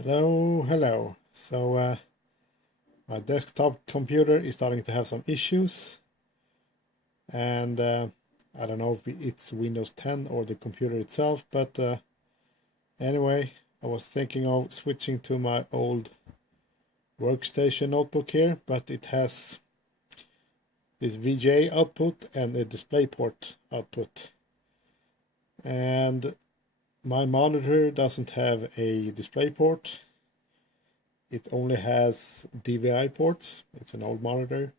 Hello. So my desktop computer is starting to have some issues, and I don't know if it's Windows 10 or the computer itself, but anyway, I was thinking of switching to my old workstation notebook here, but it has this VGA output and a DisplayPort output, and my monitor doesn't have a DisplayPort. It only has DVI ports. It's an old monitor.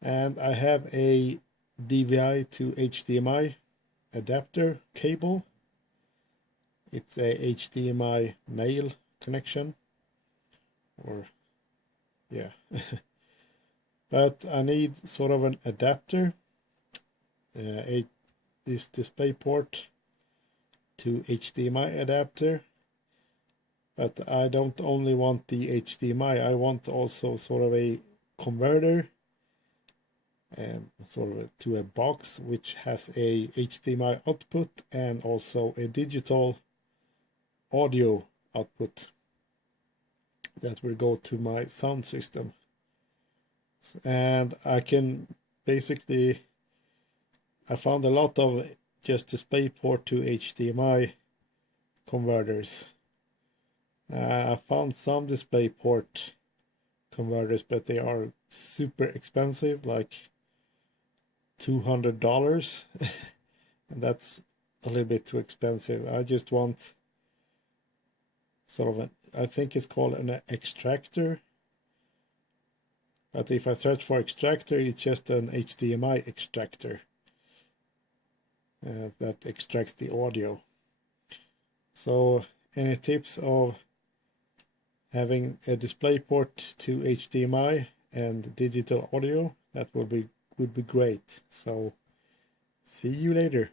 And I have a DVI to HDMI adapter cable. It's a HDMI male connection, or yeah. But I need sort of an adapter, this DisplayPort to HDMI adapter. But I don't only want the HDMI, I want also sort of a converter, sort of to a box which has a HDMI output and also a digital audio output that will go to my sound system. And I found a lot of just DisplayPort to HDMI converters. I found some DisplayPort converters, but they are super expensive, like $200, and that's a little bit too expensive. I just want sort of I think it's called an extractor, but if I search for extractor, it's just an HDMI extractor that extracts the audio. So any tips of having a DisplayPort to HDMI and digital audio, that would be great. So see you later.